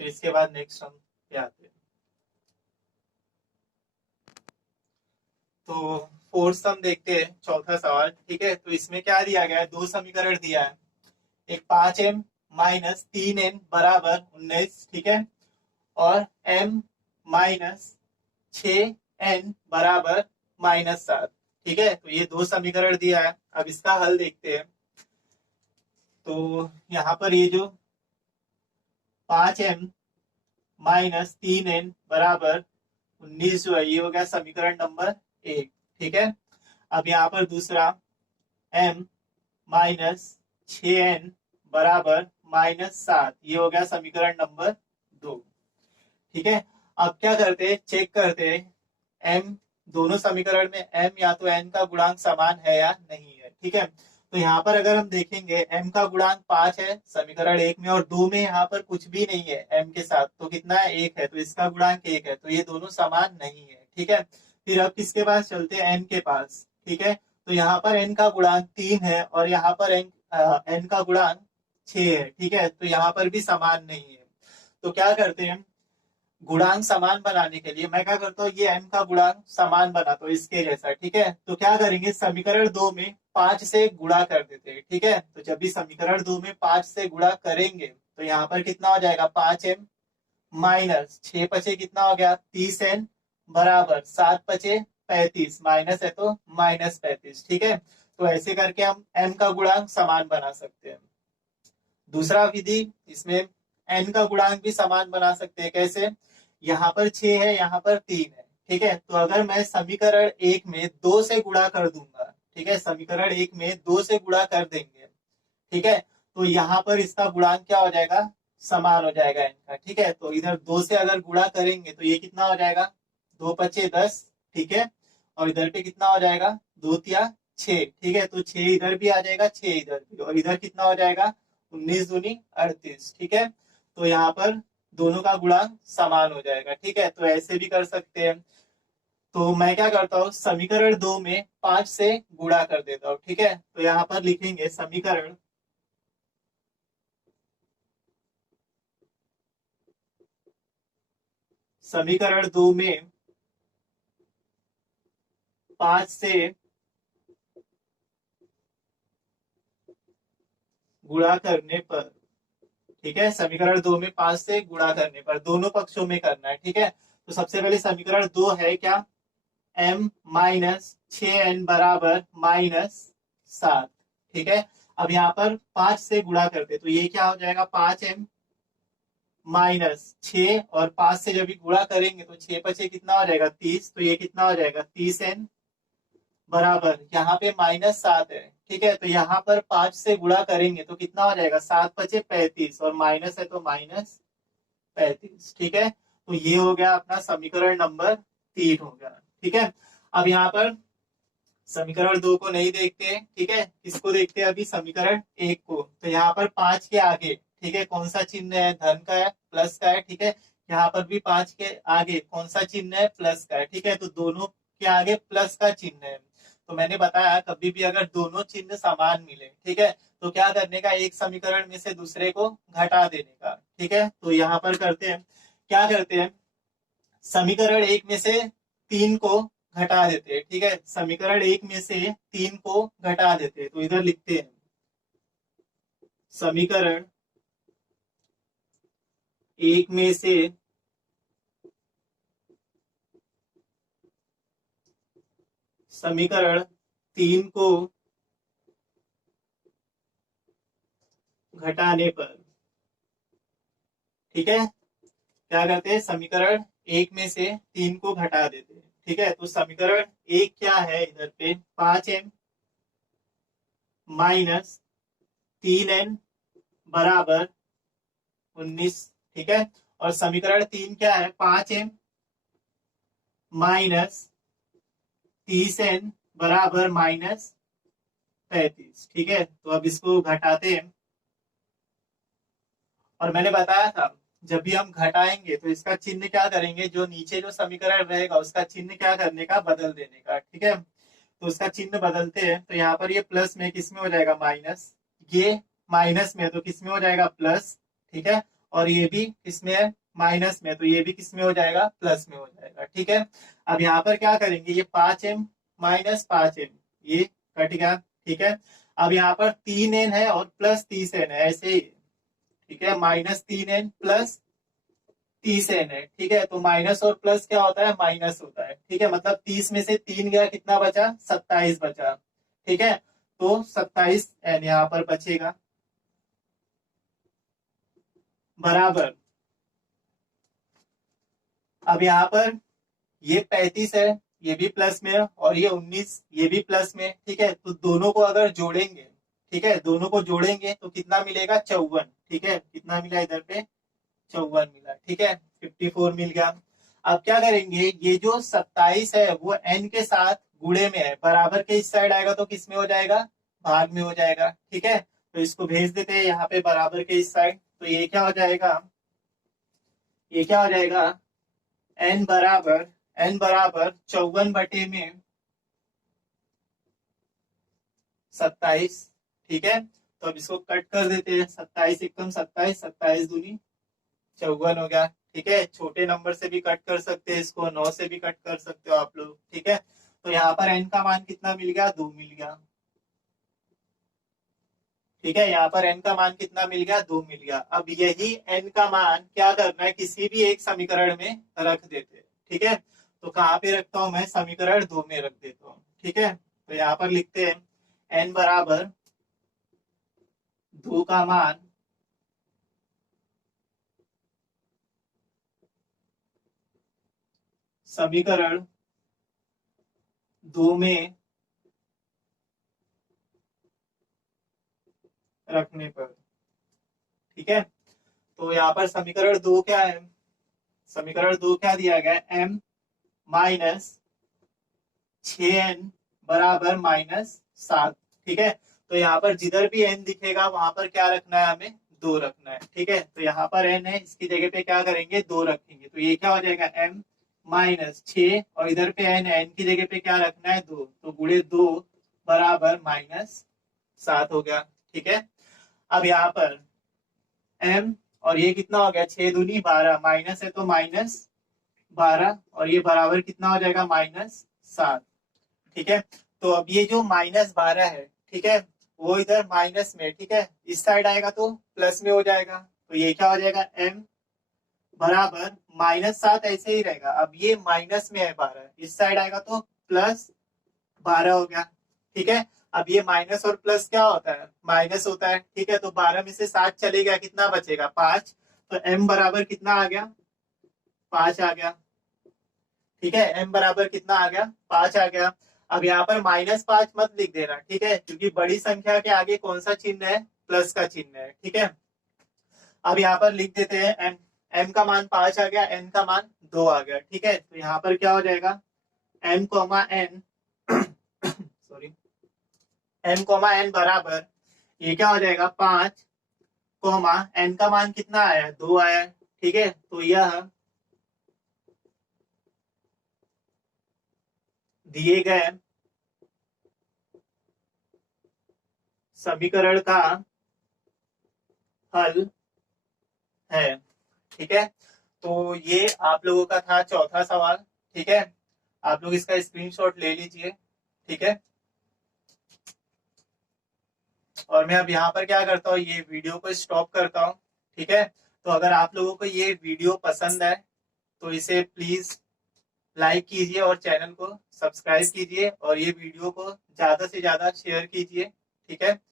फिर इसके बाद नेक्स्ट सम पे आते हैं। तो फोर्थ सम देखते हैं, चौथा सवाल। ठीक है, तो इसमें क्या दिया गया है, दो समीकरण दिया है। एक 5m - 3n बराबर 19। ठीक है, और m - 6n बराबर -7। ठीक है, तो ये दो समीकरण दिया है। अब इसका हल देखते हैं। तो यहाँ पर ये जो 5m - 3n बराबर 19 जो है, ये हो गया समीकरण नंबर 1। ठीक है, अब यहाँ पर दूसरा m - 6n बराबर -7, ये हो गया समीकरण नंबर 2। ठीक है, अब क्या करते हैं, चेक करते हैं m, दोनों समीकरण में m या तो n का गुणांक समान है या नहीं है। ठीक है, तो यहाँ पर अगर हम देखेंगे m का गुणांक 5 है समीकरण 1 में, और 2 में यहाँ पर कुछ भी नहीं है m के साथ, तो कितना है, 1 है, तो इसका गुणांक 1 है, तो ये दोनों समान नहीं है। ठीक है, फिर अब किसके पास चलते हैं, n के पास। ठीक है, तो यहाँ पर n का गुणांक 3 है, और यहाँ पर n का गुणांक 6 है। ठीक है, तो यहाँ पर भी समान नहीं है। तो क्या करते हैं, गुणांक समान बनाने के लिए मैं क्या करता हूँ, ये m का गुणांक समान बनाता हूँ इसके जैसा, ठीक है। तो क्या करेंगे, समीकरण 2 में 5 से गुणा कर देते हैं, ठीक है। तो जब भी समीकरण 2 में 5 से गुणा करेंगे तो यहाँ पर कितना हो जाएगा, 5m माइनस 6 कितना हो गया, 30n बराबर 7 35 माइनस है तो -35, ठीक है। तो ऐसे करके हम m का गुणांक समान बना सकते हैं। दूसरा विधि, इसमें n का गुणांक भी समान बना सकते हैं, कैसे, यहाँ पर 6 है, यहाँ पर 3 है, ठीक है। तो अगर मैं समीकरण 1 में 2 से गुणा कर दूंगा, ठीक है, समीकरण 1 में 2 से गुणा कर देंगे, ठीक है, तो यहाँ पर इसका गुणांक क्या हो जाएगा, समान हो जाएगा इनका, ठीक है। तो इधर 2 से अगर गुणा करेंगे तो ये कितना हो जाएगा, 2 × 5 = 10, ठीक है। और इधर पे कितना हो जाएगा, 2 × 6, ठीक है। तो 6 इधर भी आ जाएगा, 6 इधर भी, और इधर कितना हो जाएगा, 19 दूनी 38, ठीक है। तो यहाँ पर दोनों का गुणांक समान हो जाएगा, ठीक है। तो ऐसे भी कर सकते हैं। तो मैं क्या करता हूँ, समीकरण 2 में 5 से गुणा कर देता हूँ, ठीक है। तो यहाँ पर लिखेंगे समीकरण 2 में 5 से गुणा करने पर, ठीक है, समीकरण 2 में 5 से गुणा करने पर दोनों पक्षों में करना है, ठीक है। तो सबसे पहले समीकरण 2 है क्या, m माइनस 6n बराबर -7, ठीक है। अब यहाँ पर 5 से गुणा करते तो ये क्या हो जाएगा, 5m माइनस 6, और 5 से जब भी गुणा करेंगे तो 6 × 5 कितना हो जाएगा, 30, तो ये कितना हो जाएगा, 30n बराबर, यहाँ पे -7 है, ठीक है। तो यहाँ पर 5 से गुणा करेंगे तो कितना हो जाएगा, 7 × 5 = 35, और माइनस है तो -35, ठीक है। तो ये हो गया अपना समीकरण नंबर 3 हो गया, ठीक है। अब यहाँ पर समीकरण 2 को नहीं देखते, ठीक है, किसको देखते हैं अभी, समीकरण 1 को। तो यहाँ पर 5 के आगे, ठीक है, कौन सा चिन्ह है, धन का है, प्लस का है, ठीक है। यहाँ पर भी 5 के आगे कौन सा चिन्ह है, प्लस का है, ठीक है। तो दोनों के आगे प्लस का चिन्ह है। तो मैंने बताया कभी भी अगर दोनों चिन्ह समान मिले, ठीक है, तो क्या करने का, एक समीकरण में से दूसरे को घटा देने का, ठीक है। तो यहाँ पर करते हैं, क्या करते हैं, समीकरण 1 में से 3 को घटा देते हैं, ठीक है। समीकरण 1 में से 3 को घटा देते हैं, तो इधर लिखते हैं समीकरण 1 में से समीकरण 3 को घटाने पर, ठीक है, क्या करते हैं, समीकरण 1 में से 3 को घटा देते हैं, ठीक है। तो समीकरण 1 क्या है, इधर पे 5m माइनस 3n बराबर 19, ठीक है। और समीकरण 3 क्या है, 5m माइनस 30n बराबर -35, ठीक है। तो अब इसको घटाते हैं, और मैंने बताया था जब भी हम घटाएंगे तो इसका चिन्ह क्या करेंगे, जो नीचे जो समीकरण रहेगा उसका चिन्ह क्या करने का, बदल देने का, ठीक है। तो उसका चिन्ह बदलते हैं, तो यहाँ पर ये प्लस में किस में हो जाएगा, माइनस, ये माइनस में तो किस में हो जाएगा, प्लस, ठीक है। और ये भी किसमें है, माइनस में, तो ये भी किस में हो जाएगा, प्लस में हो जाएगा, ठीक है। अब यहाँ पर क्या करेंगे, ये 5m माइनस 5m ये कट गया, ठीक है। अब यहाँ पर 3n है और प्लस 30n है, ऐसे ही, ठीक है, -3n प्लस 30n है, ठीक है। तो माइनस और प्लस क्या होता है, माइनस होता है, ठीक है। मतलब 30 में से 3 गया, कितना बचा, 27 बचा, ठीक है। तो 27n यहाँ पर बचेगा, बराबर, अब यहाँ पर ये 35 है, ये भी प्लस में है, और ये 19 ये भी प्लस में, ठीक है। तो दोनों को अगर जोड़ेंगे, ठीक है, दोनों को जोड़ेंगे तो कितना मिलेगा, 54, ठीक है। कितना मिला इधर पे, 54 मिला, ठीक है, 54 मिल गया। अब क्या करेंगे, ये जो 27 है वो n के साथ गुणे में है, बराबर के इस साइड आएगा तो किस में हो जाएगा, भाग में हो जाएगा, ठीक है। तो इसको भेज देते हैं यहाँ पे बराबर के इस साइड, तो ये क्या हो जाएगा, ये क्या हो जाएगा, n बराबर 54 बटे में 27, ठीक है। तो अब इसको कट कर देते हैं, 27 एकम 27, 27 दूनी 54 हो गया। ठीक है, छोटे नंबर से भी कट कर सकते हैं इसको, 9 से भी कट कर सकते हो आप लोग। ठीक है, तो यहाँ पर n का मान कितना मिल गया, 2 मिल गया। ठीक है, यहाँ पर n का मान कितना मिल गया, 2 मिल गया। अब यही n का मान क्या करना है, किसी भी एक समीकरण में रख देते हैं। ठीक है, तो कहाँ पे रखता हूं मैं, समीकरण 2 में रख देता हूँ। ठीक है, तो यहाँ पर लिखते हैं n बराबर 2 का मान समीकरण 2 में रखने पर। ठीक है, तो यहाँ पर समीकरण 2 क्या है, समीकरण 2 क्या दिया गया है, m माइनस 6n बराबर -7। ठीक है, तो यहाँ पर जिधर भी n दिखेगा वहां पर क्या रखना है, हमें 2 रखना है। ठीक है, तो यहाँ पर n है, इसकी जगह पे क्या करेंगे, 2 रखेंगे। तो ये क्या हो जाएगा, m -6, और इधर पे n है, n की जगह पे क्या रखना है, 2, तो गुणे 2 बराबर -7 हो गया। ठीक है, अब यहाँ पर m, और ये कितना हो गया, 6 दूनी 12, माइनस है तो -12, और ये बराबर कितना हो जाएगा, -7। ठीक है, तो अब ये जो -12 है, ठीक है, वो इधर माइनस में, ठीक है, इस साइड आएगा तो प्लस में हो जाएगा। तो ये क्या हो जाएगा, m बराबर -7 ऐसे ही रहेगा। अब ये माइनस में है 12, इस साइड आएगा तो +12 हो गया। ठीक है, अब ये माइनस और प्लस क्या होता है, माइनस होता है। ठीक है, तो 12 में से 7 चले गया, कितना बचेगा, 5। तो m बराबर कितना आ गया, 5 आ गया। ठीक है, m बराबर कितना आ गया, 5 आ गया। अब यहाँ पर -5 मत लिख देना, ठीक है, क्योंकि बड़ी संख्या के आगे कौन सा चिन्ह है, प्लस का चिन्ह है। ठीक है, अब यहाँ पर लिख देते हैं m का मान 5 आ गया, n का मान 2 आ गया। ठीक है, तो यहाँ पर क्या हो जाएगा, m comma n sorry, m comma n बराबर, ये क्या हो जाएगा, 5 कोमा n का मान कितना आया, 2 आया। ठीक है, तो यह दिए गए समीकरण का हल है। ठीक है, तो ये आप लोगों का था चौथा सवाल। ठीक है, आप लोग इसका स्क्रीनशॉट ले लीजिए। ठीक है, और मैं अब यहाँ पर क्या करता हूँ, ये वीडियो को स्टॉप करता हूँ। ठीक है, तो अगर आप लोगों को ये वीडियो पसंद है तो इसे प्लीज लाइक कीजिए और चैनल को सब्सक्राइब कीजिए, और ये वीडियो को ज्यादा से ज्यादा शेयर कीजिए। ठीक है।